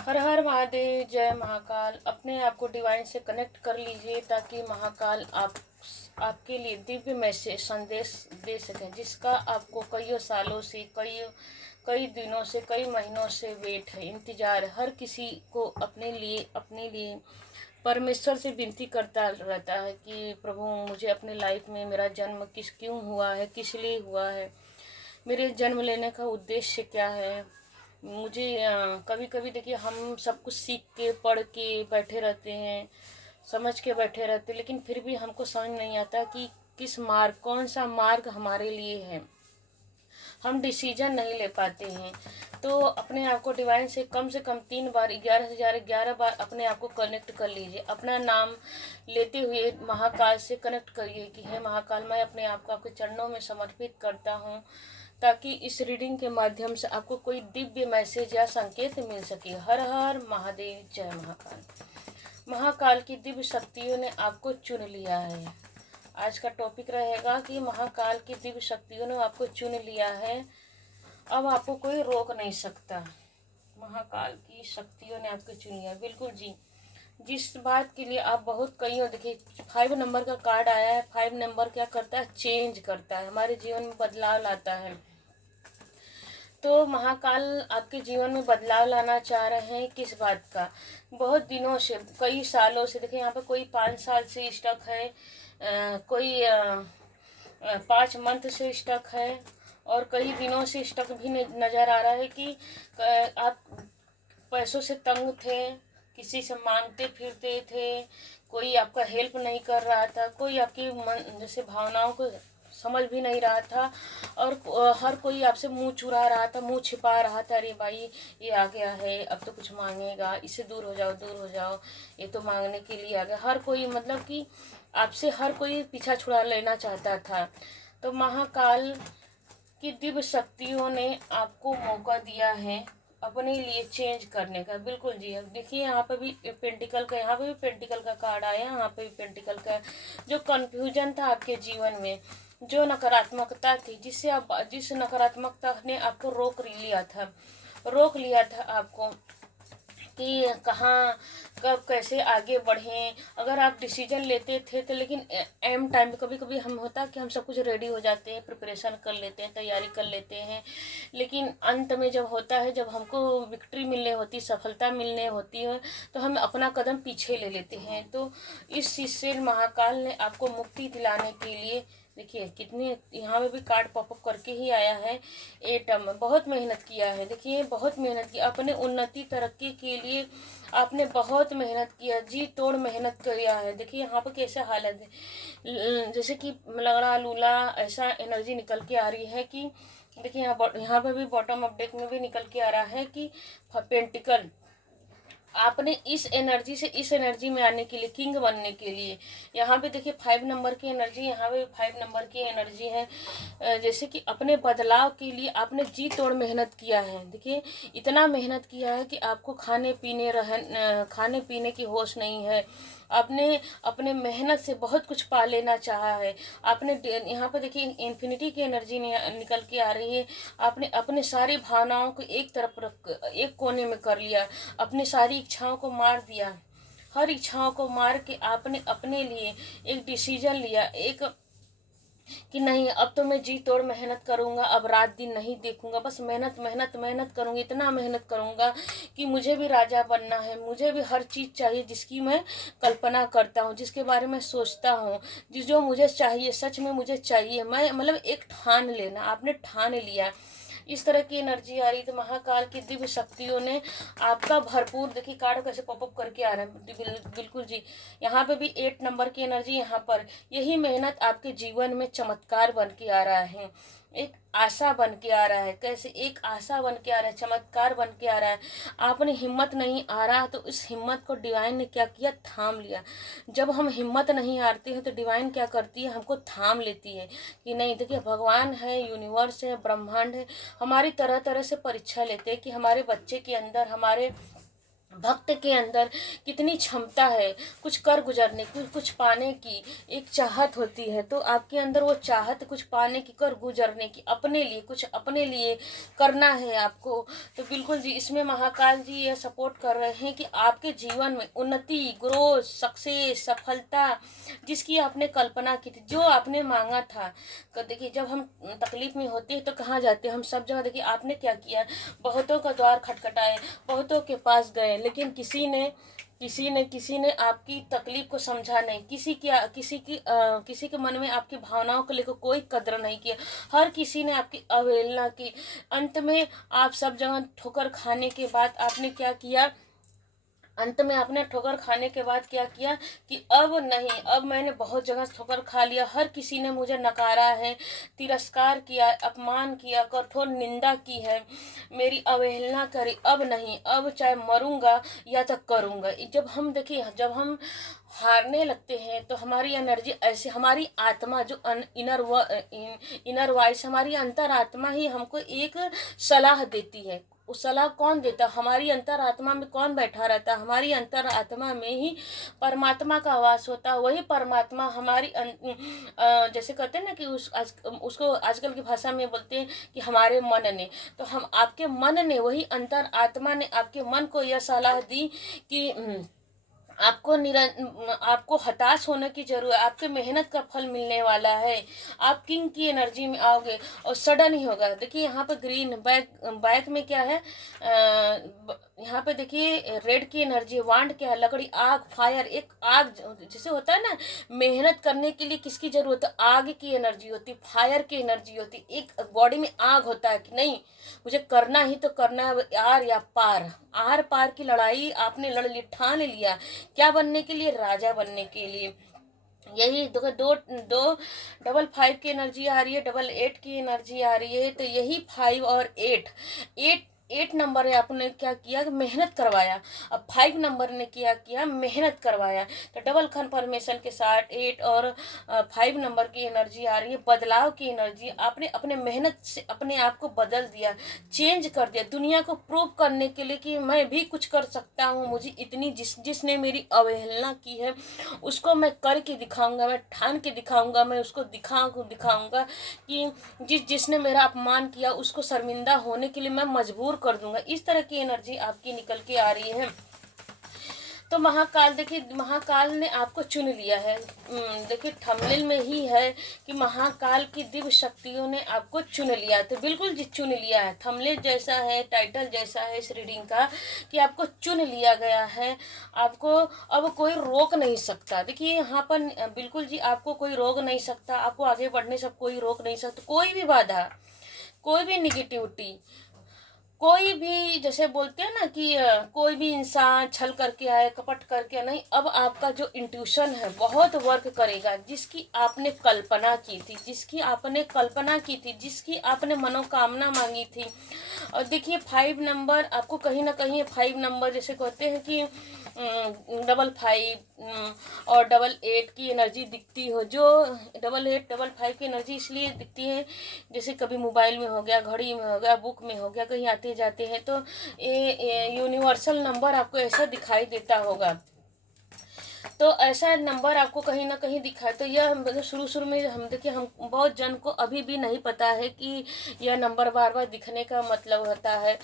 हर हर महादेव, जय महाकाल। अपने आप को डिवाइन से कनेक्ट कर लीजिए ताकि महाकाल आपके लिए दिव्य मैसेज संदेश दे सकें, जिसका आपको कई सालों से, कई दिनों से, कई महीनों से वेट है, इंतजार है। हर किसी को अपने लिए परमेश्वर से विनती करता रहता है कि प्रभु, मुझे अपने लाइफ में मेरा जन्म क्यों हुआ है, किस लिए हुआ है, मेरे जन्म लेने का उद्देश्य क्या है। मुझे कभी कभी देखिए, हम सब कुछ सीख के पढ़ के बैठे रहते हैं, समझ के बैठे रहते हैं, लेकिन फिर भी हमको समझ नहीं आता कि कौन सा मार्ग हमारे लिए है। हम डिसीजन नहीं ले पाते हैं। तो अपने आप को डिवाइन से कम 3 बार, 11,011 बार अपने आप को कनेक्ट कर लीजिए। अपना नाम लेते हुए महाकाल से कनेक्ट करिए कि हे महाकाल, मैं अपने आप को आपके चरणों में समर्पित करता हूँ, ताकि इस रीडिंग के माध्यम से आपको कोई दिव्य मैसेज या संकेत मिल सके। हर हर महादेव, जय महाकाल। महाकाल की दिव्य शक्तियों ने आपको चुन लिया है। आज का टॉपिक रहेगा कि महाकाल की दिव्य शक्तियों ने आपको चुन लिया है, अब आपको कोई रोक नहीं सकता। महाकाल की शक्तियों ने आपको चुन लिया, बिल्कुल जी। जिस बात के लिए आप बहुत देखिए 5 नंबर का कार्ड आया है। 5 नंबर क्या करता है? चेंज करता है, हमारे जीवन में बदलाव लाता है। तो महाकाल आपके जीवन में बदलाव लाना चाह रहे हैं। किस बात का? बहुत दिनों से, कई सालों से, देखिए यहाँ पे कोई 5 साल से स्टक है, कोई 5 मंथ से स्टक है, और कई दिनों से स्टक भी नज़र आ रहा है कि आप पैसों से तंग थे, किसी से मांगते फिरते थे, कोई आपका हेल्प नहीं कर रहा था, कोई आपकी मन जैसे भावनाओं को समझ भी नहीं रहा था, और हर कोई आपसे मुंह चुरा रहा था, मुंह छिपा रहा था। अरे भाई, ये आ गया है, अब तो कुछ मांगेगा, इससे दूर हो जाओ, दूर हो जाओ, ये तो मांगने के लिए आ गया। हर कोई मतलब कि आपसे हर कोई पीछा छुड़ा लेना चाहता था। तो महाकाल की दिव्य शक्तियों ने आपको मौका दिया है अपने लिए चेंज करने का। बिल्कुल जी। अब देखिए यहाँ पे भी पेंटिकल का, यहाँ पे भी पेंटिकल का कार्ड आया, यहाँ पे भी पेंटिकल का। जो कंफ्यूजन था आपके जीवन में, जो नकारात्मकता थी, जिस नकारात्मकता ने आपको रोक लिया था आपको कि कहाँ कब कैसे आगे बढ़ें। अगर आप डिसीजन लेते थे तो, लेकिन एम टाइम कभी कभी हम होता कि हम सब कुछ रेडी हो जाते हैं, प्रिपरेशन कर लेते हैं, तैयारी कर लेते हैं, लेकिन अंत में जब होता है, जब हमको विक्ट्री मिलने होती, सफलता मिलने होती है, तो हम अपना कदम पीछे ले लेते हैं। तो इस चीज़ से महाकाल ने आपको मुक्ति दिलाने के लिए, देखिए कितनी, यहाँ पे भी कार्ड पॉपअप करके ही आया है। एटम बहुत मेहनत किया है, देखिए बहुत मेहनत की अपने उन्नति तरक्की के लिए। आपने बहुत मेहनत किया, जी तोड़ मेहनत किया है। देखिए यहाँ पर कैसा हालत है, जैसे कि लगड़ा लूला ऐसा एनर्जी निकल के आ रही है कि देखिए यहाँ पे भी बॉटम ऑफ डेक में भी निकल के आ रहा है कि पेंटिकल। आपने इस एनर्जी से इस एनर्जी में आने के लिए, किंग बनने के लिए, यहाँ पे देखिए 5 नंबर की एनर्जी, यहाँ पे 5 नंबर की एनर्जी है। जैसे कि अपने बदलाव के लिए आपने जी तोड़ मेहनत किया है। देखिए इतना मेहनत किया है कि आपको खाने पीने की होश नहीं है। आपने अपने मेहनत से बहुत कुछ पा लेना चाहा है। आपने यहाँ पर देखिए इन्फिनिटी की एनर्जी निकल के आ रही है। आपने अपने सारी भावनाओं को एक तरफ एक कोने में कर लिया, अपनी सारी इच्छाओं को मार दिया। हर इच्छाओं को मार के आपने अपने लिए एक डिसीजन लिया, एक कि नहीं, अब तो मैं जी तोड़ मेहनत करूँगा, अब रात दिन नहीं देखूँगा, बस मेहनत मेहनत मेहनत करूँगी, इतना मेहनत करूँगा कि मुझे भी राजा बनना है, मुझे भी हर चीज़ चाहिए जिसकी मैं कल्पना करता हूँ, जिसके बारे में सोचता हूँ, जो मुझे चाहिए, सच में मुझे चाहिए। मैं मतलब एक ठान लेना, आपने ठान लिया। इस तरह की एनर्जी आ रही। तो महाकाल की दिव्य शक्तियों ने आपका भरपूर, देखिए कार्ड कैसे पॉपअप करके आ रहा है, बिल्कुल जी। यहाँ पे भी 8 नंबर की एनर्जी, यहाँ पर यही मेहनत आपके जीवन में चमत्कार बन के आ रहा है, एक आशा बन के आ रहा है। कैसे? एक आशा बन के आ रहा है, चमत्कार बन के आ रहा है। आपने हिम्मत नहीं आ रहा, तो इस हिम्मत को डिवाइन ने क्या किया? थाम लिया। जब हम हिम्मत नहीं हारते हैं तो डिवाइन क्या करती है? हमको थाम लेती है कि नहीं। देखिए भगवान है, यूनिवर्स है, ब्रह्मांड है, हमारी तरह तरह से परीक्षा लेते हैं कि हमारे बच्चे के अंदर, हमारे भक्त के अंदर कितनी क्षमता है कुछ कर गुजरने की, कुछ पाने की एक चाहत होती है। तो आपके अंदर वो चाहत कुछ पाने की, कर गुजरने की, अपने लिए कुछ अपने लिए करना है आपको। तो बिल्कुल जी, इसमें महाकाल जी ये सपोर्ट कर रहे हैं कि आपके जीवन में उन्नति, ग्रोथ, सक्सेस, सफलता जिसकी आपने कल्पना की थी, जो आपने मांगा था। देखिए, जब हम तकलीफ में होते हैं तो कहाँ जाते हैं हम, सब जगह। देखिए आपने क्या किया, बहुतों का द्वार खटखटाए, बहुतों के पास गए, लेकिन किसी ने आपकी तकलीफ को समझा नहीं। किसी के मन में आपकी भावनाओं को लेकर कोई कदर नहीं किया। हर किसी ने आपकी अवहेलना की। अंत में आप सब जगह ठोकर खाने के बाद आपने क्या किया, अंत में आपने ठोकर खाने के बाद क्या किया कि अब नहीं, अब मैंने बहुत जगह ठोकर खा लिया, हर किसी ने मुझे नकारा है, तिरस्कार किया, अपमान किया, कठोर निंदा की है, मेरी अवहेलना करी, अब नहीं, अब चाहे मरूंगा या तो करूंगा। जब हम हारने लगते हैं तो हमारी एनर्जी ऐसे, हमारी आत्मा जो इनर वॉइस, हमारी अंतर आत्मा ही हमको एक सलाह देती है। उस सलाह कौन देता, हमारी अंतर आत्मा में कौन बैठा रहता, हमारी अंतर आत्मा में ही परमात्मा का वास होता। वही परमात्मा हमारी जैसे कहते हैं ना कि उसको आजकल की भाषा में बोलते हैं कि हमारे मन ने, तो हम आपके मन ने, वही अंतर आत्मा ने आपके मन को यह सलाह दी कि आपको हताश होने की जरूरत, आपके मेहनत का फल मिलने वाला है। आप किंग की एनर्जी में आओगे और सडन ही होगा। देखिए यहाँ पे ग्रीन बैक में क्या है, यहाँ पे देखिए रेड की एनर्जी, वांड क्या है, लकड़ी, आग, फायर। एक आग जैसे होता है ना, मेहनत करने के लिए किसकी जरूरत है, आग की एनर्जी होती, फायर की एनर्जी होती। एक बॉडी में आग होता है कि नहीं, मुझे करना ही तो करना है, यार या पार, आर पार की लड़ाई आपने लड़ ली, ठान लिया। क्या बनने के लिए, राजा बनने के लिए। यही दो दो दो डबल 5 की एनर्जी आ रही है, डबल 8 की एनर्जी आ रही है। तो यही 5 और 8 नंबर है, आपने क्या किया, मेहनत करवाया। अब 5 नंबर ने किया मेहनत करवाया। तो डबल कन्फर्मेशन के साथ 8 और 5 नंबर की एनर्जी आ रही है, बदलाव की एनर्जी। आपने अपने मेहनत से अपने आप को बदल दिया, चेंज कर दिया, दुनिया को प्रूव करने के लिए कि मैं भी कुछ कर सकता हूँ। मुझे इतनी जिसने मेरी अवहेलना की है उसको मैं करके दिखाऊंगा, मैं ठान के दिखाऊंगा, मैं उसको दिखाऊंगा कि जिसने मेरा अपमान किया उसको शर्मिंदा होने के लिए मैं मजबूर कर दूंगा। इस तरह की एनर्जी आपकी निकल के आ रही है। तो महाकाल, देखिए महाकाल ने आपको चुन लिया है। देखिए थंबनेल में ही है कि महाकाल की दिव्य शक्तियों ने आपको चुन लिया। तो बिल्कुल जी चुन लिया है, थंबनेल जैसा है, टाइटल जैसा है इस रीडिंग का कि आपको चुन लिया गया है। आपको अब कोई रोक नहीं सकता। देखिए यहाँ पर बिल्कुल जी आपको कोई रोक नहीं सकता, आपको आगे बढ़ने से कोई रोक नहीं सकता। कोई भी बाधा, कोई भी निगेटिविटी, कोई भी, जैसे बोलते हैं ना कि कोई भी इंसान छल करके आए, कपट करके आए, नहीं। अब आपका जो इंट्यूशन है बहुत वर्क करेगा। जिसकी आपने कल्पना की थी, जिसकी आपने मनोकामना मांगी थी। और देखिए 5 नंबर आपको कहीं ना कहीं, 5 नंबर जैसे कहते हैं कि डबल 5 और डबल 8 की एनर्जी दिखती हो। जो डबल 8 डबल 5 की एनर्जी इसलिए दिखती है, जैसे कभी मोबाइल में हो गया, घड़ी में हो गया, बुक में हो गया, कहीं आते जाते हैं तो ये यूनिवर्सल नंबर आपको ऐसा दिखाई देता होगा। तो ऐसा नंबर आपको कहीं ना कहीं दिखा। तो यह मतलब शुरू में हम देखिए, हम बहुत जन को अभी भी नहीं पता है कि यह नंबर बार बार दिखने का मतलब होता है।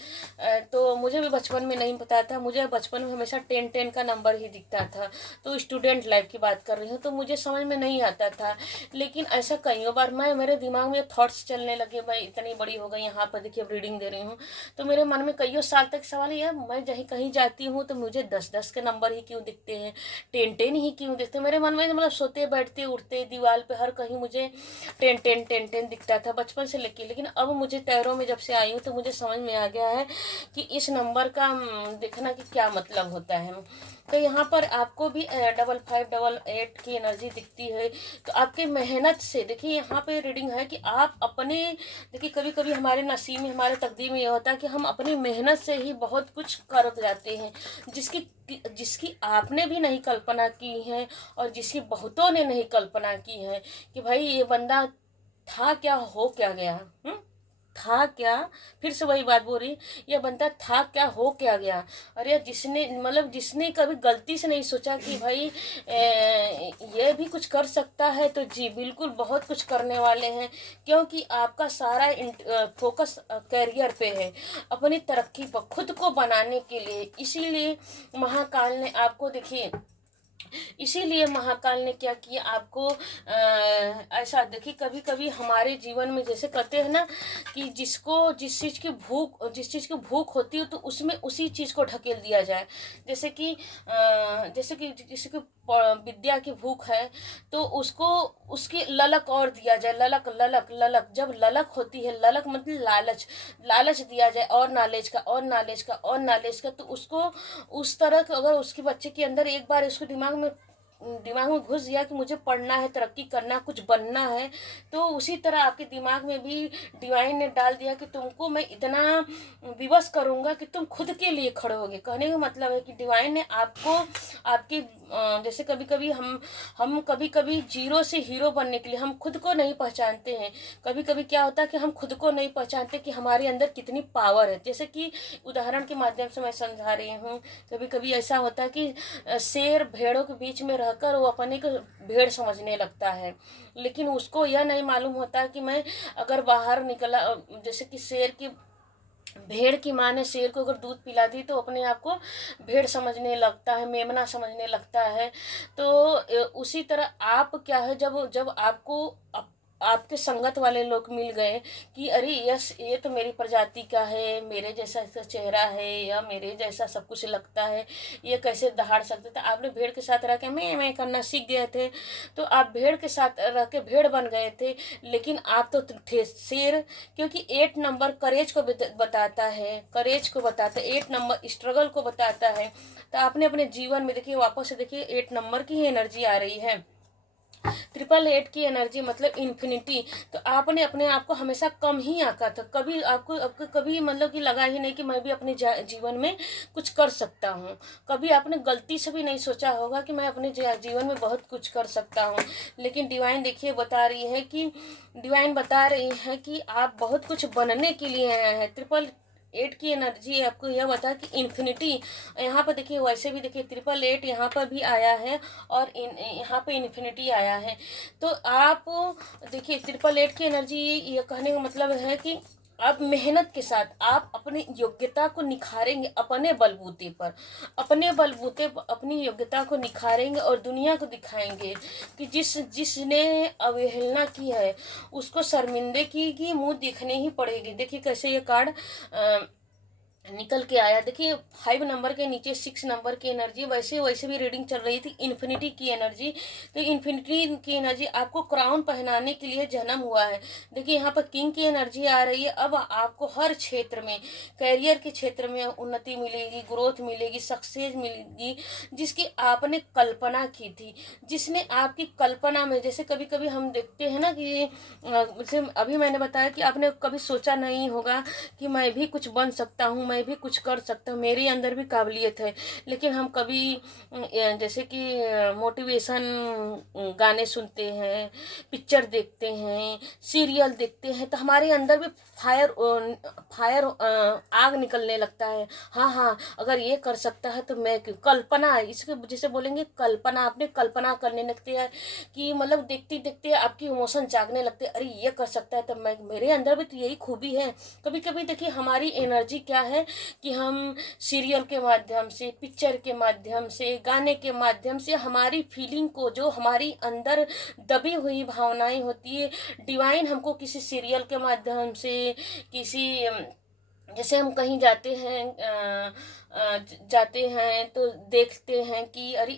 तो मुझे भी बचपन में नहीं पता था। मुझे बचपन में हमेशा 10 का नंबर ही दिखता था। तो स्टूडेंट लाइफ की बात कर रही हूँ, तो मुझे समझ में नहीं आता था। लेकिन ऐसा कईयों बार मेरे दिमाग में थॉट्स चलने लगे, मैं इतनी बड़ी हो गई, यहाँ पर देखिए रीडिंग दे रही हूँ तो मेरे मन में कईयों साल तक सवाल है, यार मैं कहीं जाती हूँ तो मुझे 10 के नंबर ही क्यों दिखते हैं, 10 ही क्यों दिखते। मेरे मन में मतलब सोते बैठते उठते दीवार पे हर कहीं मुझे 10 दिखता था बचपन से लेके। लेकिन अब मुझे तैरों में जब से आई हूँ तो मुझे समझ में आ गया है कि इस नंबर का देखना कि क्या मतलब होता है। तो यहाँ पर आपको भी डबल 5 डबल 8 की एनर्जी दिखती है। तो आपके मेहनत से, देखिए यहाँ पे रीडिंग है कि आप अपने, देखिए कभी कभी हमारे नसीब में, हमारे तकदीर में ये होता है कि हम अपनी मेहनत से ही बहुत कुछ कर जाते हैं, जिसकी आपने भी नहीं कल्पना की है और जिसकी बहुतों ने नहीं कल्पना की है कि भाई ये बंदा था क्या, हो क्या गया। था क्या, फिर से वही बात बोल रही, यह बनता था क्या, हो क्या गया। अरे जिसने मतलब जिसने कभी गलती से नहीं सोचा कि भाई ये भी कुछ कर सकता है, तो जी बिल्कुल बहुत कुछ करने वाले हैं, क्योंकि आपका सारा फोकस करियर पे है, अपनी तरक्की पर, खुद को बनाने के लिए। इसीलिए महाकाल ने आपको देखिए, इसीलिए महाकाल ने क्या किया आपको, ऐसा देखिए कभी कभी हमारे जीवन में जैसे कहते हैं ना कि जिसको जिस चीज़ की भूख होती है तो उसमें उसी चीज़ को ढकेल दिया जाए। जैसे कि विद्या की भूख है तो उसको उसकी ललक और दिया जाए, ललक ललक ललक, जब ललक होती है, ललक मतलब लालच, लालच दिया जाए और नॉलेज का और नॉलेज का और नॉलेज का, तो उसको उस तरह का अगर उसके बच्चे के अंदर एक बार उसको दिमाग में घुस गया कि मुझे पढ़ना है, तरक्की करना, कुछ बनना है, तो उसी तरह आपके दिमाग में भी डिवाइन ने डाल दिया कि तुमको मैं इतना विवश करूंगा कि तुम खुद के लिए खड़े होगे। कहने का मतलब है कि डिवाइन ने आपको आपकी जैसे कभी कभी हम कभी कभी जीरो से हीरो बनने के लिए हम खुद को नहीं पहचानते हैं। कभी कभी क्या होता है कि हम खुद को नहीं पहचानते कि हमारे अंदर कितनी पावर है। जैसे कि उदाहरण के माध्यम से मैं समझा रही हूँ, कभी कभी ऐसा होता है कि शेर भेड़ों के बीच में रहकर वो अपने को भेड़ समझने लगता है, लेकिन उसको यह नहीं मालूम होता कि मैं अगर बाहर निकला, जैसे कि भेड़ की माँ ने शेर को अगर दूध पिला दी तो अपने आप को भेड़ समझने लगता है, मेमना समझने लगता है। तो उसी तरह आप क्या है, जब जब आपके संगत वाले लोग मिल गए कि अरे यस ये तो मेरी प्रजाति का है, मेरे जैसा इसका चेहरा है या मेरे जैसा सब कुछ लगता है, ये कैसे दहाड़ सकते थे। आपने भेड़ के साथ रह के मैं करना सीख गए थे, तो आप भेड़ के साथ रह के भेड़ बन गए थे, लेकिन आप तो थे शेर। क्योंकि 8 नंबर करेज को बताता है, करेज को बताता है, 8 नंबर स्ट्रगल को बताता है। तो आपने अपने जीवन में देखिए, वापस से देखिए 8 नंबर की ही एनर्जी आ रही है, 888 की एनर्जी मतलब इन्फिनिटी। तो आपने अपने आप को हमेशा कम ही आंका था, कभी आपको कभी मतलब कि लगा ही नहीं कि मैं भी अपने जीवन में कुछ कर सकता हूँ। कभी आपने गलती से भी नहीं सोचा होगा कि मैं अपने जीवन में बहुत कुछ कर सकता हूँ। लेकिन डिवाइन देखिए डिवाइन बता रही है कि आप बहुत कुछ बनने के लिए आए हैं। 888 की एनर्जी आपको यह बता कि इन्फिनिटी, यहाँ पर देखिए वैसे भी देखिए 888 यहाँ पर भी आया है और यहाँ पे इन्फिनिटी आया है। तो आप देखिए 888 की एनर्जी, ये कहने का मतलब है कि आप मेहनत के साथ आप अपनी योग्यता को निखारेंगे, अपने बलबूते पर अपनी योग्यता को निखारेंगे और दुनिया को दिखाएंगे कि जिसने अवहेलना की है उसको शर्मिंदे की मुंह देखने ही पड़ेगी। देखिए कैसे ये कार्ड निकल के आया। देखिए 5 नंबर के नीचे 6 नंबर की एनर्जी, वैसे भी रीडिंग चल रही थी इन्फिनिटी की एनर्जी। तो इन्फिनिटी की एनर्जी आपको क्राउन पहनाने के लिए जन्म हुआ है। देखिए यहाँ पर किंग की एनर्जी आ रही है। अब आपको हर क्षेत्र में, करियर के क्षेत्र में उन्नति मिलेगी, ग्रोथ मिलेगी, सक्सेस मिलेगी, जिसकी आपने कल्पना की थी, जिसने आपकी कल्पना में, जैसे कभी कभी हम देखते हैं ना कि जैसे अभी मैंने बताया कि आपने कभी सोचा नहीं होगा कि मैं भी कुछ बन सकता हूँ, मैं भी कुछ कर सकता हूँ, मेरे अंदर भी काबिलियत है। लेकिन हम कभी जैसे कि मोटिवेशन गाने सुनते हैं, पिक्चर देखते हैं, सीरियल देखते हैं, तो हमारे अंदर भी फायर आग निकलने लगता है। हाँ हाँ, अगर ये कर सकता है तो मैं क्यों, कल्पना, इसके जिसे बोलेंगे कल्पना, आपने कल्पना करने लगते हैं कि मतलब देखते देखते आपकी इमोशन जागने लगते हैं, अरे ये कर सकता है तो मैं, मेरे अंदर भी तो यही खूबी है। कभी कभी देखिए हमारी एनर्जी क्या है कि हम सीरियल के माध्यम से, पिक्चर के माध्यम से, गाने के माध्यम से हमारी फीलिंग को, जो हमारी अंदर दबी हुई भावनाएं होती है, डिवाइन हमको किसी सीरियल के माध्यम से, किसी जैसे हम कहीं जाते हैं तो देखते हैं कि अरे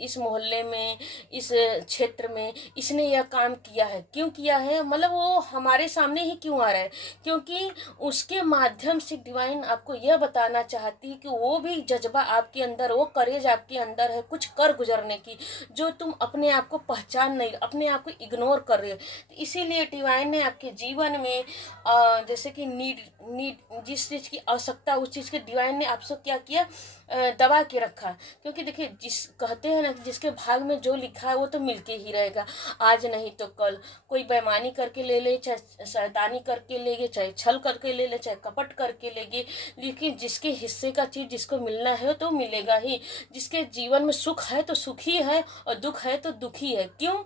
इस मोहल्ले में, इस क्षेत्र में इसने यह काम किया है, क्यों किया है, मतलब वो हमारे सामने ही क्यों आ रहा है, क्योंकि उसके माध्यम से डिवाइन आपको यह बताना चाहती है कि वो भी जज्बा आपके अंदर, वो करेज आपके अंदर है कुछ कर गुजरने की, जो तुम अपने आप को पहचान नहीं, अपने आप को इग्नोर कर रहे हो। तो इसीलिए डिवाइन ने आपके जीवन में जैसे कि नीड जिस चीज़ की आवश्यकता, उस चीज़ के डिवाइन ने आपसे क्या किया, दबा के रखा। क्योंकि देखिए, कहते हैं ना, जिसके भाग में जो लिखा है वो तो मिलके ही रहेगा, आज नहीं तो कल। कोई बेईमानी करके ले ले, चाहे शैतानी करके ले गए, चाहे छल करके ले ले, चाहे कपट करके ले गए, लेकिन जिसके हिस्से का चीज़ जिसको मिलना है तो मिलेगा ही। जिसके जीवन में सुख है तो सुखी है, और दुख है तो दुखी है। क्यों?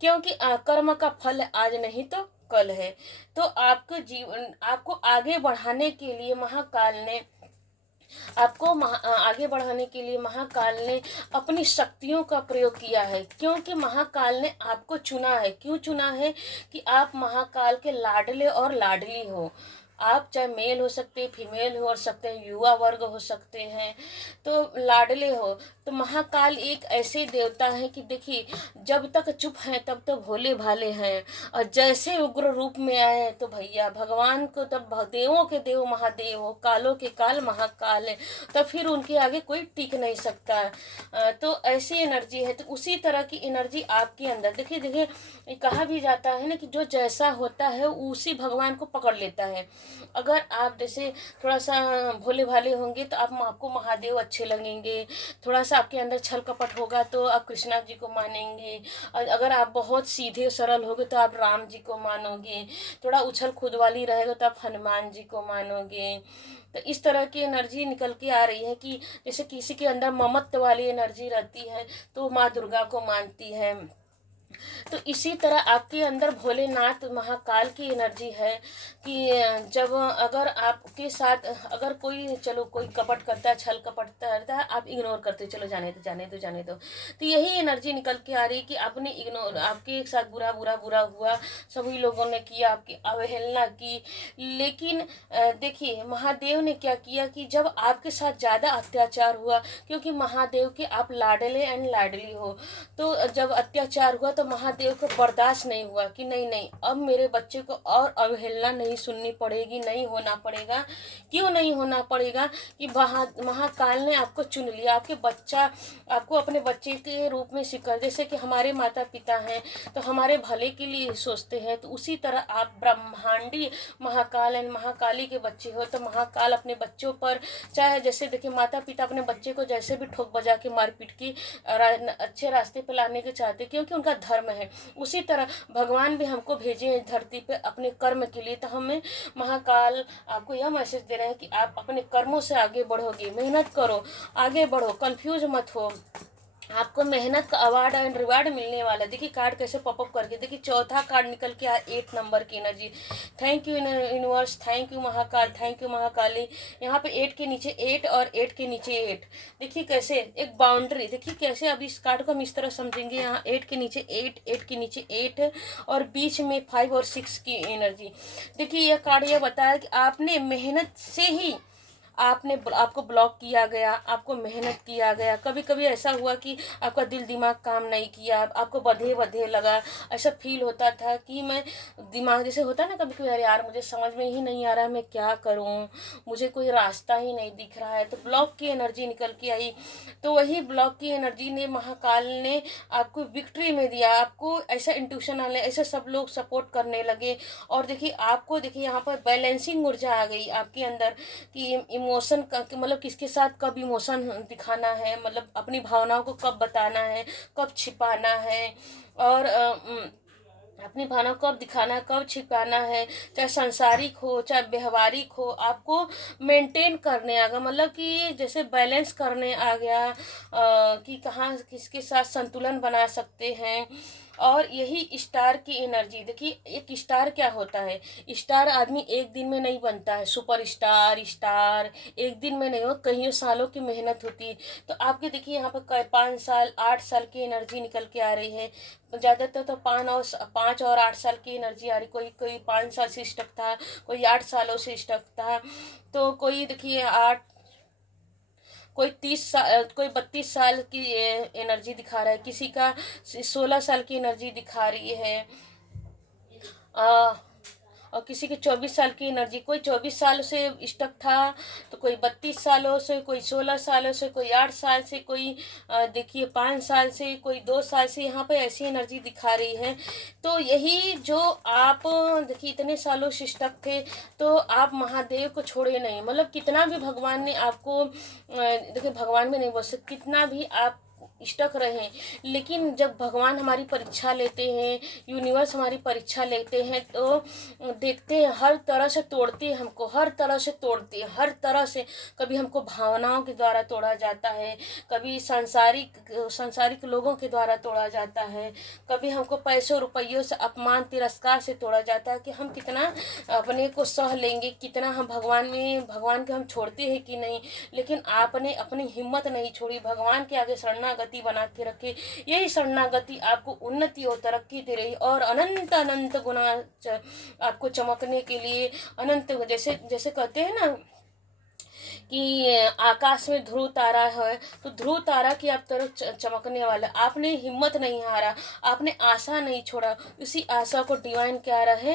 क्योंकि कर्म का फल आज नहीं तो कल है। तो आपको जीवन, आपको आगे बढ़ाने के लिए महाकाल ने, आगे बढ़ाने के लिए महाकाल ने अपनी शक्तियों का प्रयोग किया है। क्योंकि महाकाल ने आपको चुना है। क्यों चुना है? कि आप महाकाल के लाडले और लाडली हो। आप चाहे मेल हो सकते हैं, फीमेल हो सकते हैं, युवा वर्ग हो सकते हैं, तो लाडले हो। तो महाकाल एक ऐसे देवता है कि देखिए, जब तक चुप हैं तब तक भोले भाले हैं, और जैसे उग्र रूप में आए तो भैया भगवान को, तब देवों के देव महादेव हो, कालों के काल महाकाल है, तो फिर उनके आगे कोई टिक नहीं सकता। तो ऐसी एनर्जी है। तो उसी तरह की एनर्जी आपके अंदर, देखिए देखिए, कहा भी जाता है ना कि जो जैसा होता है उसी भगवान को पकड़ लेता है। अगर आप जैसे थोड़ा सा भोले भाले होंगे तो आपको महादेव अच्छे लगेंगे। थोड़ा सा आपके अंदर छल कपट होगा तो आप कृष्णा जी को मानेंगे। और अगर आप बहुत सीधे सरल होगे तो आप राम जी को मानोगे। थोड़ा उछल कूद वाली रहेगा तो आप हनुमान जी को मानोगे। तो इस तरह की एनर्जी निकल के आ रही है कि जैसे किसी के अंदर ममत्व वाली एनर्जी रहती है तो माँ दुर्गा को मानती है। तो इसी तरह आपके अंदर भोलेनाथ महाकाल की एनर्जी है कि जब, अगर आपके साथ अगर कोई, चलो कोई कपट करता है, छल कपट करता है, आप इग्नोर करते चलो, जाने दो जाने दो जाने दो। तो यही एनर्जी निकल के आ रही है कि आपने इग्नोर, आपके साथ बुरा बुरा बुरा हुआ, सभी लोगों ने किया, आपकी अवहेलना की। लेकिन देखिए, महादेव ने क्या किया कि जब आपके साथ ज़्यादा अत्याचार हुआ, क्योंकि महादेव के आप लाडले एंड लाडली हो, तो जब अत्याचार हुआ तो महादेव को बर्दाश्त नहीं हुआ कि नहीं नहीं, अब मेरे बच्चे को और अवहेलना नहीं सुननी पड़ेगी, नहीं होना पड़ेगा। क्यों नहीं होना पड़ेगा? कि महाकाल ने आपको चुन लिया, आपके बच्चा, आपको अपने बच्चे के रूप में स्वीकार। जैसे कि हमारे माता पिता हैं तो हमारे भले के लिए सोचते हैं, तो उसी तरह आप ब्रह्मांडी महाकाल एंड महाकाली के बच्चे हो। तो महाकाल अपने बच्चों पर, चाहे जैसे देखिए, माता पिता अपने बच्चे को जैसे भी ठोक बजा के मार पीट के अच्छे रास्ते पे लाने के चाहते, क्योंकि उनका धर्म है। उसी तरह भगवान भी हमको भेजे हैं धरती पे अपने कर्म के लिए। तो हमें महाकाल आपको यह मैसेज दे रहे हैं कि आप अपने कर्मों से आगे बढ़ोगे, मेहनत करो, आगे बढ़ो, कंफ्यूज मत हो। आपको मेहनत का अवार्ड एंड रिवार्ड मिलने वाला है। देखिए कार्ड कैसे पॉपअप करके, देखिए चौथा कार्ड निकल के आया 8 नंबर की energy. Thank you universe, thank you Mahakal, thank you Mahakali. यहाँ पे 8 के नीचे 8 और 8 के नीचे 8। देखिए कैसे एक बाउंड्री, देखिए कैसे अब इस कार्ड को हम इस तरह समझेंगे। यहाँ 8 के नीचे 8, 8 के नीचे 8 और बीच में 5 और 6 की एनर्जी। देखिए यह कार्ड यह बताया कि आपने मेहनत से ही आपको ब्लॉक किया गया, आपको मेहनत किया गया। कभी कभी ऐसा हुआ कि आपका दिल दिमाग काम नहीं किया, आपको बधे बधे लगा, ऐसा फील होता था कि मैं, दिमाग जैसे होता है ना कभी कभी, अरे यार मुझे समझ में ही नहीं आ रहा है मैं क्या करूं, मुझे कोई रास्ता ही नहीं दिख रहा है। तो ब्लॉक की एनर्जी निकल के आई। तो वही ब्लॉक की एनर्जी ने महाकाल ने आपको विक्ट्री में दिया। आपको ऐसा इंट्यूशन आने, ऐसे सब लोग सपोर्ट करने लगे। और देखिए आपको, देखिए यहाँ पर बैलेंसिंग ऊर्जा आ गई आपके अंदर कि इमोशन का, मतलब किसके साथ कब इमोशन दिखाना है, मतलब अपनी भावनाओं को कब बताना है, कब छिपाना है, और अपनी भावनाओं को कब दिखाना है, कब छिपाना है। चाहे सांसारिक हो चाहे व्यवहारिक हो, आपको मेंटेन करने आ गया, मतलब कि जैसे बैलेंस करने आ गया कि कहाँ किसके साथ संतुलन बना सकते हैं। और यही स्टार की एनर्जी। देखिए एक स्टार क्या होता है, स्टार आदमी एक दिन में नहीं बनता है। सुपर स्टार, स्टार एक दिन में नहीं हो, कईयों सालों की मेहनत होती है। तो आपके देखिए यहाँ पर 5 साल 8 साल की एनर्जी निकल के आ रही है। ज़्यादातर तो 5 और 8 साल की एनर्जी आ रही। कोई कोई 5 साल से स्टक था, कोई 8 सालों से स्टक था, तो कोई देखिए 8, कोई 30 साल, कोई 32 साल की एनर्जी दिखा रहा है, किसी का 16 साल की एनर्जी दिखा रही है। और किसी की 24 साल की एनर्जी, कोई 24 साल से स्टक था, तो कोई 32 सालों से, कोई 16 सालों से, कोई 8 साल से, कोई देखिए 5 साल से, कोई 2 साल से, यहाँ पे ऐसी एनर्जी दिखा रही है। तो यही जो आप देखिए इतने सालों से स्टक थे, तो आप महादेव को छोड़े नहीं। मतलब कितना भी भगवान ने आपको देखिए, भगवान में नहीं बोल सकते, कितना भी आप स्टक रहे, लेकिन जब भगवान हमारी परीक्षा लेते हैं, यूनिवर्स हमारी परीक्षा लेते हैं, तो देखते हैं हर तरह से तोड़ते हैं हमको, हर तरह से तोड़ते हैं, हर तरह से। कभी हमको भावनाओं के द्वारा तोड़ा जाता है, कभी सांसारिक लोगों के द्वारा तोड़ा जाता है, कभी हमको पैसों रुपयों से, अपमान तिरस्कार से तोड़ा जाता है कि हम कितना अपने को सह लेंगे, कितना हम भगवान के हम छोड़ते हैं कि नहीं। लेकिन आपने अपनी हिम्मत नहीं छोड़ी, भगवान के आगे शरणागति बना के रखे। यही शरणागति आपको उन्नति और तरक्की दे रही, और अनंत अनंत गुना आपको चमकने के लिए, अनंत, जैसे जैसे कहते हैं ना कि आकाश में ध्रुव तारा है, तो ध्रुव तारा की आप तरफ चमकने वाला। आपने हिम्मत नहीं हारा, आपने आशा नहीं छोड़ा, उसी आशा को डिवाइन क्या रहे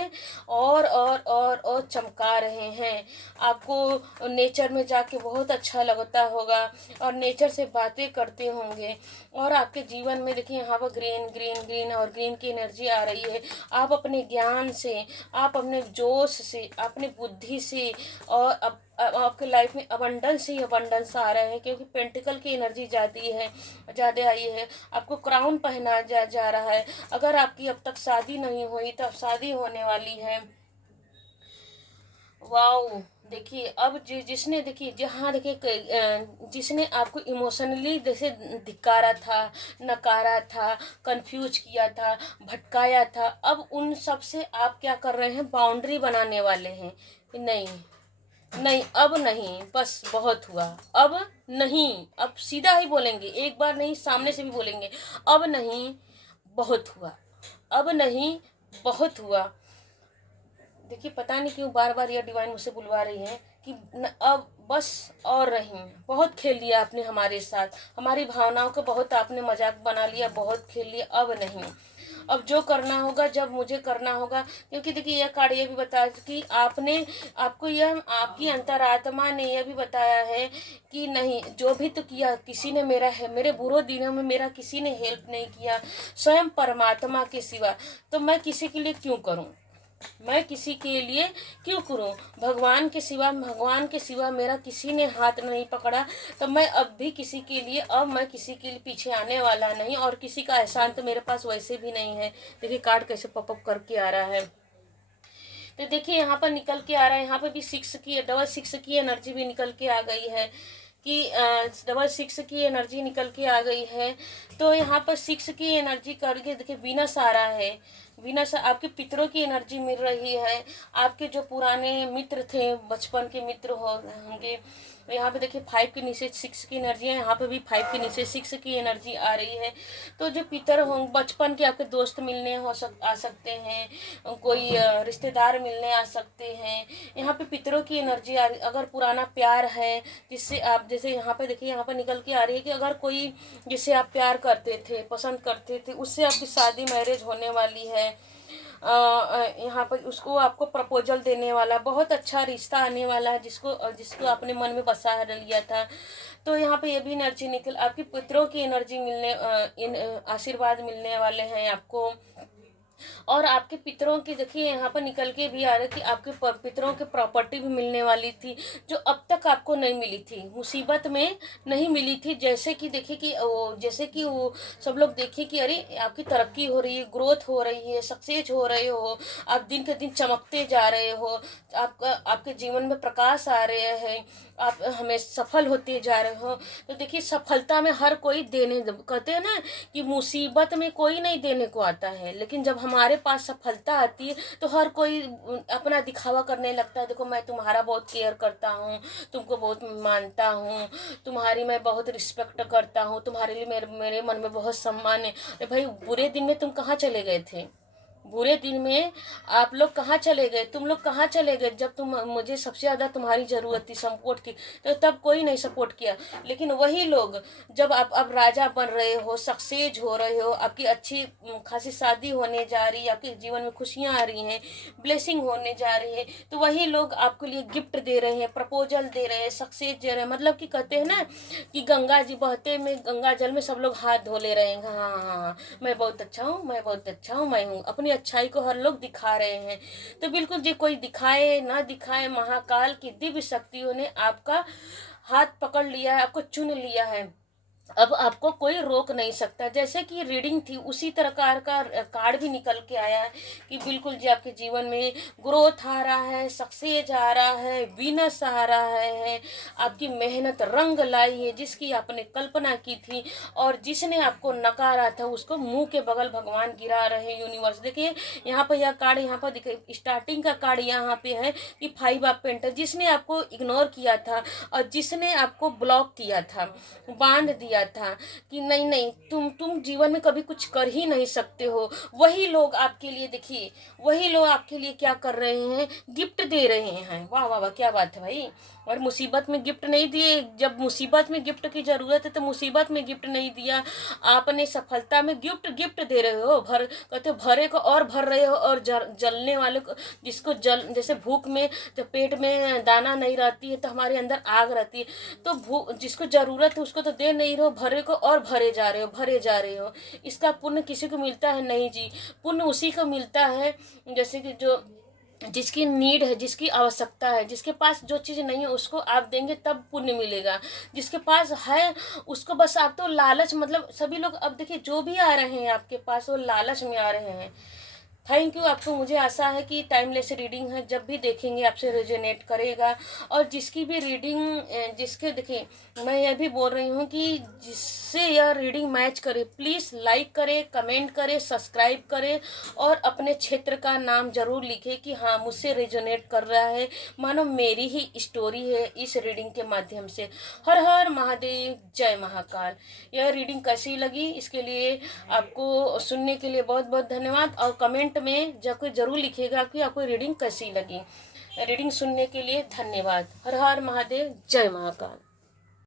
और चमका रहे हैं। आपको नेचर में जाके बहुत अच्छा लगता होगा, और नेचर से बातें करते होंगे, और आपके जीवन में देखिए यहाँ पर ग्रीन ग्रीन ग्रीन और ग्रीन की एनर्जी आ रही है। आप अपने ज्ञान से, आप अपने जोश से, अपने बुद्धि से, और आपके लाइफ में अबंडेंस ही अबंडेंस आ रहे हैं, क्योंकि पेंटिकल की एनर्जी ज़्यादा आई है। आपको क्राउन पहना जा रहा है। अगर आपकी अब तक शादी नहीं हुई, तो अब शादी होने वाली है। वाओ, देखिए अब जिसने देखिए जहाँ देखिए जिसने आपको इमोशनली जैसे धिक्कारा था, नकारा था, कंफ्यूज किया था, भटकाया था, अब उन सब से आप क्या कर रहे हैं, बाउंड्री बनाने वाले हैं कि नहीं नहीं, अब नहीं, बस बहुत हुआ, अब नहीं। अब सीधा ही बोलेंगे, एक बार नहीं, सामने से भी बोलेंगे, अब नहीं, बहुत हुआ, अब नहीं, बहुत हुआ। देखिए पता नहीं क्यों बार बार यह डिवाइन मुझसे बुलवा रही है कि अब बस और नहीं, बहुत खेल लिया आपने हमारे साथ, हमारी भावनाओं का बहुत आपने मजाक बना लिया, बहुत खेल लिया, अब नहीं। अब जो करना होगा, जब मुझे करना होगा, क्योंकि देखिए यह कार्ड ये भी बताया कि आपको यह आपकी अंतरात्मा ने यह भी बताया है कि नहीं, जो भी तो किया, किसी ने मेरे बुरे दिनों में मेरा किसी ने हेल्प नहीं किया, स्वयं परमात्मा के सिवा, तो मैं किसी के लिए क्यों करूं, मैं किसी के लिए क्यों करूं, भगवान के सिवा मेरा किसी ने हाथ नहीं पकड़ा, तो मैं अब मैं किसी के लिए पीछे आने वाला नहीं, और किसी का एहसान तो मेरे पास वैसे भी नहीं है। देखिए कार्ड कैसे पॉपअप करके आ रहा है, तो देखिए यहाँ पर निकल के आ रहा है, यहाँ पर भी डबल सिक्स की एनर्जी भी निकल के आ गई है कि डबल सिक्स की एनर्जी निकल के आ गई है। तो यहाँ पर 6 की एनर्जी करके देखिए वीनस आ रहा है, वीनस आपके पितरों की एनर्जी मिल रही है, आपके जो पुराने मित्र थे, बचपन के मित्र होंगे। यहाँ पे देखिए 5 के नीचे 6 की एनर्जी है, यहाँ पे भी 5 के नीचे 6 की एनर्जी आ रही है। तो जो पितर होंगे, बचपन के आपके दोस्त मिलने आ सकते हैं, कोई रिश्तेदार मिलने आ सकते हैं। यहाँ पे पितरों की एनर्जी आ रही, अगर पुराना प्यार है जिससे आप, जैसे यहाँ पे देखिए यहाँ पे निकल के आ रही है कि अगर कोई जिससे आप प्यार करते थे, पसंद करते थे, उससे आपकी शादी मैरिज होने वाली है। यहाँ पर उसको आपको प्रपोजल देने वाला बहुत अच्छा रिश्ता आने वाला है, जिसको आपने मन में बसा लिया था। तो यहाँ पे ये भी एनर्जी निकल, आपकी पितरों की एनर्जी आशीर्वाद मिलने वाले हैं आपको। और आपके पितरों की देखिए यहाँ पर निकल के भी आ रहा है कि आपके पितरों के प्रॉपर्टी भी मिलने वाली थी, जो अब तक आपको नहीं मिली थी, मुसीबत में नहीं मिली थी। जैसे कि देखिए कि वो सब लोग देखिए कि अरे आपकी तरक्की हो रही है, ग्रोथ हो रही है, सक्सेस हो रहे हो, आप दिन के दिन चमकते जा रहे हो, आपके जीवन में प्रकाश आ रहे हैं, आप हमें सफल होते जा रहे हो। तो देखिए सफलता में हर कोई कहते हैं ना कि मुसीबत में कोई नहीं देने को आता है, लेकिन जब हमारे पास सफलता आती है तो हर कोई अपना दिखावा करने लगता है, देखो मैं तुम्हारा बहुत केयर करता हूँ, तुमको बहुत मानता हूँ, तुम्हारी मैं बहुत रिस्पेक्ट करता हूँ, तुम्हारे लिए मेरे मन में बहुत सम्मान है। भाई बुरे दिन में तुम कहाँ चले गए थे, बुरे दिन में आप लोग कहाँ चले गए, तुम लोग कहाँ चले गए जब तुम मुझे सबसे ज़्यादा तुम्हारी ज़रूरत थी सपोर्ट की, तो तब कोई नहीं सपोर्ट किया। लेकिन वही लोग जब आप अब राजा बन रहे हो, सक्सेस हो रहे हो, आपकी अच्छी खासी शादी होने जा रही है, आपके जीवन में खुशियाँ आ रही हैं, ब्लेसिंग होने जा रही है, तो वही लोग आपके लिए गिफ्ट दे रहे हैं, प्रपोजल दे रहे हैं, सक्सेस दे रहे हैं। मतलब कि कहते हैं ना कि गंगा जी बहते में गंगा जल में सब लोग हाथ धो ले रहे हैं, हाँ हाँ हाँ हाँ, मैं बहुत अच्छा हूँ, मैं बहुत अच्छा हूँ, मैं हूँ, अपनी अच्छाई को हर लोग दिखा रहे हैं। तो बिल्कुल जी, कोई दिखाए ना दिखाए, महाकाल की दिव्य शक्तियों ने आपका हाथ पकड़ लिया है, आपको चुन लिया है। अब आपको कोई रोक नहीं सकता। जैसे कि रीडिंग थी उसी प्रकार का कार्ड भी निकल के आया है कि बिल्कुल जी आपके जीवन में ग्रोथ आ रहा है, सक्सेस आ रहा है, विनस आ रहा है, आपकी मेहनत रंग लाई है, जिसकी आपने कल्पना की थी और जिसने आपको नकारा था उसको मुंह के बगल भगवान गिरा रहे यूनिवर्स। देखिए यहाँ पर यह कार्ड, यहाँ पर देखिए स्टार्टिंग का कार्ड यहाँ पे है कि 5 ऑफ पेंटल, जिसने आपको इग्नोर किया था और जिसने आपको ब्लॉक किया था, बांध दिया था कि नहीं नहीं, तुम जीवन में कभी कुछ कर ही नहीं सकते हो, वही लोग आपके लिए, देखिए वही लोग आपके लिए क्या कर रहे हैं, गिफ्ट दे रहे हैं। वाह वाह वाह, क्या बात है भाई। और मुसीबत में गिफ्ट नहीं दिए, जब मुसीबत में गिफ्ट की जरूरत है तो मुसीबत में गिफ्ट नहीं दिया आपने, सफलता में गिफ्ट गिफ्ट दे रहे हो, भर कहते हो भरे को और भर रहे हो, और जलने वाले को, जिसको जल, जैसे भूख में जब पेट में दाना नहीं रहती है तो हमारे अंदर आग रहती है, तो भूख जिसको जरूरत है उसको तो दे नहीं रहे हो, भरे को और भरे जा रहे हो, भरे जा रहे हो। इसका पुण्य किसी को मिलता है? नहीं जी, पुण्य उसी को मिलता है जैसे कि जो जिसकी नीड है, जिसकी आवश्यकता है, जिसके पास जो चीज़ नहीं है उसको आप देंगे तब पुण्य मिलेगा। जिसके पास है उसको बस आप तो लालच, मतलब सभी लोग अब देखिए जो भी आ रहे हैं आपके पास वो लालच में आ रहे हैं। थैंक यू आपको। मुझे आशा है कि टाइमलेस रीडिंग है, जब भी देखेंगे आपसे रेजोनेट करेगा। और जिसकी भी रीडिंग, जिसके देखिए मैं यह भी बोल रही हूँ कि जिससे यह रीडिंग मैच करे प्लीज़ लाइक करे, कमेंट करे, सब्सक्राइब करे और अपने क्षेत्र का नाम जरूर लिखे कि हाँ मुझसे रेजोनेट कर रहा है, मानो मेरी ही स्टोरी है इस रीडिंग के माध्यम से। हर हर महादेव, जय महाकाल। यह रीडिंग कैसी लगी इसके लिए आपको सुनने के लिए बहुत बहुत धन्यवाद। और कमेंट में जरूर लिखिएगा कि आपको रीडिंग कैसी लगी। रीडिंग सुनने के लिए धन्यवाद। हर हर महादेव, जय महाकाल।